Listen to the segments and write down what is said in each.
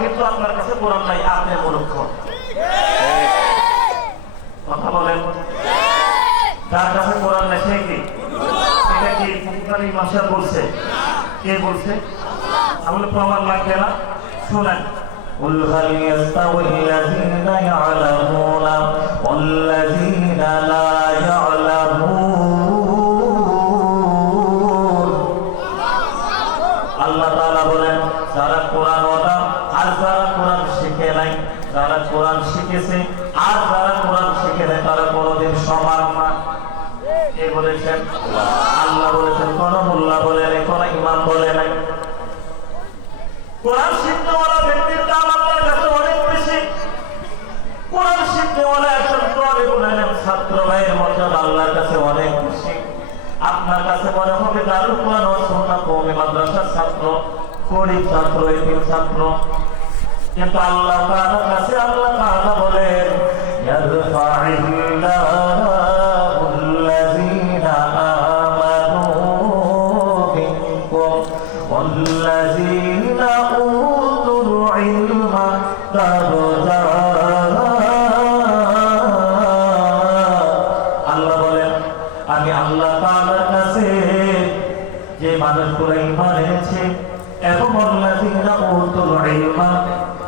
কিন্তু আপনার কাছে কোরআন নাই, আপনি মূর্খ। কথা বলেন, যার কাছে কোরআন নেই সে কি? এটা কি বুখারী মাসাল বলছে? কে বলছে? আমাকে প্রমাণ লাগবে না, শুনেন। قل هل يستوي الذين يعلمون والذين لا يعلمون। আল্লাহ তাআলা বলেন, যারা কোরআন ওয়ালা আর যারা কোরআন শিখে নাই, যারা কোরআন শিখেছে আর যারা কোরআন শিখে নাই, তারা কোনোদিন সমান না। কে বলেছেন? আল্লাহ বলেছেন। কোন মোল্লা বলে নাই, কোন ইমাম বলে নাই। কোরআন শিখনেওয়ালা ব্যক্তির দাম আপনার কাছে অনেক বেশি। কোরআন শিখনেওয়ালা একজন তালিবুল ইলম ছাত্র ভাইয়ের মর্যাদা আল্লাহর কাছে অনেক বেশি। আপনার কাছে মনে হবে দারুল কোরআন ও সুন্নাহ কওমি মাদ্রাসার ছাত্র, গরিব ছাত্র, এতিম ছাত্র, কিন্তু আল্লাহ তাআলার কাছে আল্লাহ তাআলা বলেন, ইয়ারফা'িল্লাহুল্লাযীনা আমানু মিনকুম ওয়াল্লাযীনা উতুল ইলমা দারাজাত। আল্লাহ বলেন, আমি আল্লাহ তাআলার কাছে যে মানুষগুলো ঈমান এনেছে এবং আল্লাযীনা উতুল ইলমা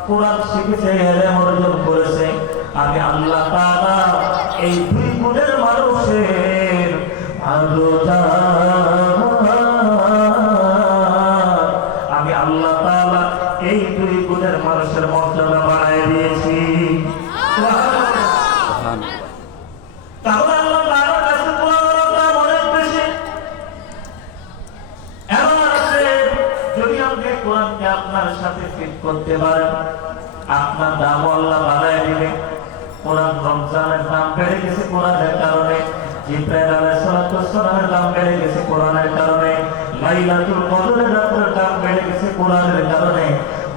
কোরআন শিখেছে, ইলম অর্জন করেছে, আমি আল্লাহ তাআলা এই দুই গুণের মানুষের আমি আল্লাহ তাআলা এই দুই গুণের মানুষের মর্যাদা বাড়ায় দিয়েছি। তাহলে আল্লাহ তাআলার কাছে কোরআনের দাম অনেক বেশি। যদি আপনি কোরআনকে আপনার সাথে ফিট করতে পারেন, আপনার দাম আল্লাহ বাড়ায় দিবে। কোরআন রমজানের দাম বেড়ে গেছে কোরআনের কারণে, জিবরাইল আলাইহিস সালামের দাম বেড়ে গেছে কোরআনের কারণে, লাইলাতুল কদরের রাতের দাম বেড়ে গেছে কোরআনের কারণে,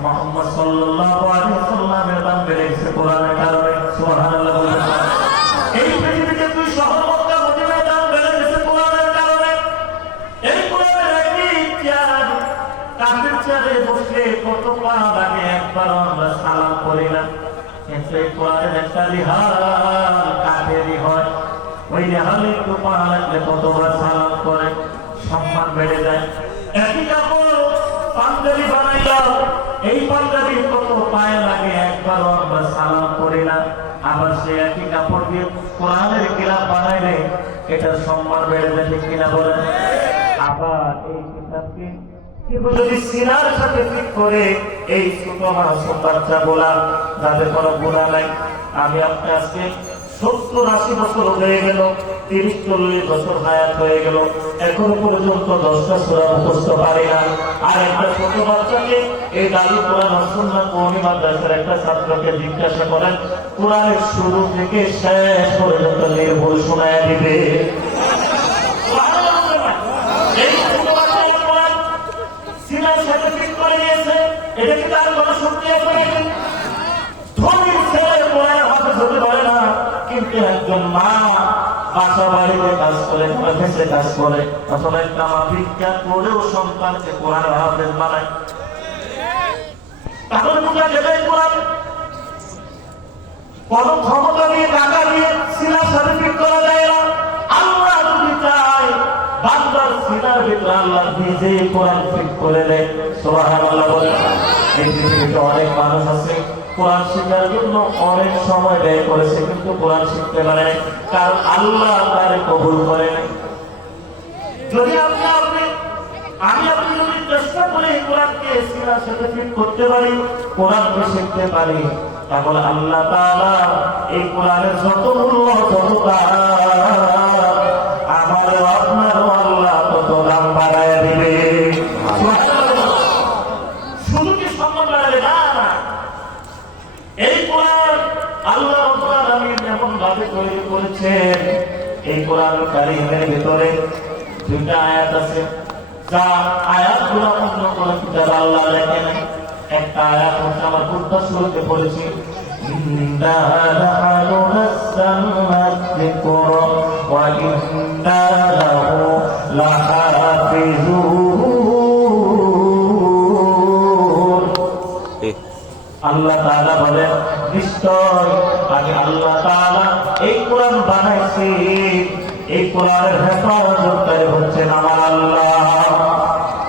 মুহাম্মদ সাল্লাল্লাহু আলাইহি ওয়াসাল্লামের দাম বেড়ে গেছে কোরআনের কারণে। সুবহানাল্লাহ। এই পৃথিবীতে দুই শহর মক্কা মদিনার দাম বেড়ে গেছে কোরআনের কারণে। এই কোরআনের একটি চেয়ার, কাফের চেয়ারে বসে কত পা লাগে, একবারও আমরা সালাম করি না। কিন্তু এই কোরআনের একটা রিহাল কাফেরই হয়, ওই রিহালে একটু পা লাগলে কতবার সালাম করে, সম্মান বেড়ে যায়। একই কাপড় পাঞ্জাবি বানাইলাম, এই পাঞ্জাবি কত পায়ে লাগে, একবারও আমরা সালাম করি না। আবার সে একই কাপড় দিয়ে কোরআনের কিতাব বানাইলে এটার সম্মান বেড়ে যায়, ঠিক কিনা বলেন? আবার এই কিতাবকে যদি সিনার সাথে ঠিক করে এই ছোট মাসুম বাচ্চাগুলা যাদের কোনো গুনাহ নাই, আমি আপনি আজকে 70-80 বছর হয়ে গেল, 30-40 বছর হায়াত হয়ে গেল, এখনো পর্যন্ত 10টা সূরা মুখস্থ পারি না। আর একটা ছোট বাচ্চাকে এই দারুল কোরআন ও সুন্নাহ কওমি মাদ্রাসার একটা ছাত্রকে জিজ্ঞাসা করেন, কোরআনের শুরু থেকে শেষ পর্যন্ত নির্ভুল শোনায় দিবে। এটা কি তার কোনো শক্তি আছে? ধনী ছেলে কোরআনের হাতে ধরতে পারে না, কিন্তু একজন মা বাসা বাড়িতে কাজ করে, অফিসে কাজ করে, অথবা একটা মা ভিক্ষা করেও সন্তানকে কোরআনের হাফেজ বানায়। তাহলে বোঝা গেলে কোরআন কোন ক্ষমতা দিয়ে, টাকা দিয়ে সিনার সাথে ফিট করা যায় না। আল্লাহ যদি চায় বান্দার সিনার ভিতরে আল্লাহ নিজে কোরআন ফিট করে দেয়। সুবহানাল্লাহ বলে। এই পৃথিবীতে অনেক মানুষ আছে কোরআন শেখার জন্য অনেক সময় ব্যয় করেছে, কিন্তু কোরআন শিখতে পারে, কারণ আল্লাহ তারে কবুল করে নাই। যদি আমি আপনি যদি চেষ্টা করে কোরআনকে সিনার সাথে ফিট করতে পারি, কোরআনকে শিখতে পারি, তাহলে আল্লাহ তাআলা এই কোরআনের যত মূল্য, যত আমার আপনার আল্লাহ তত দাম বাড়ায় দিবে। শুধু কি সম্মান বাড়াবে না, এই কোরআন আল্লাহ রাব্বুল আলামিন এমন ভাবে তৈরি করেছেন। এই কোরআন কারীমের ভিতরে দুইটা আয়াত আছে, যা আয়াতগুলো অন্য কোন কিতাব আল্লাহ লেখে নাই। একটা আয়াত হচ্ছে আমার কুরআন শুরুতে পড়েছি, ইন্না লাহু নাযালনাল যিকরা ওয়া ইন্না লাহু লাহাফিজুন। আল্লাহ তাআলা বলেন, নিশ্চয় আমি আল্লাহ তাআলা এই কোরআন বানাইছি, এই কোরআনের হেফাজতকারী হচ্ছেন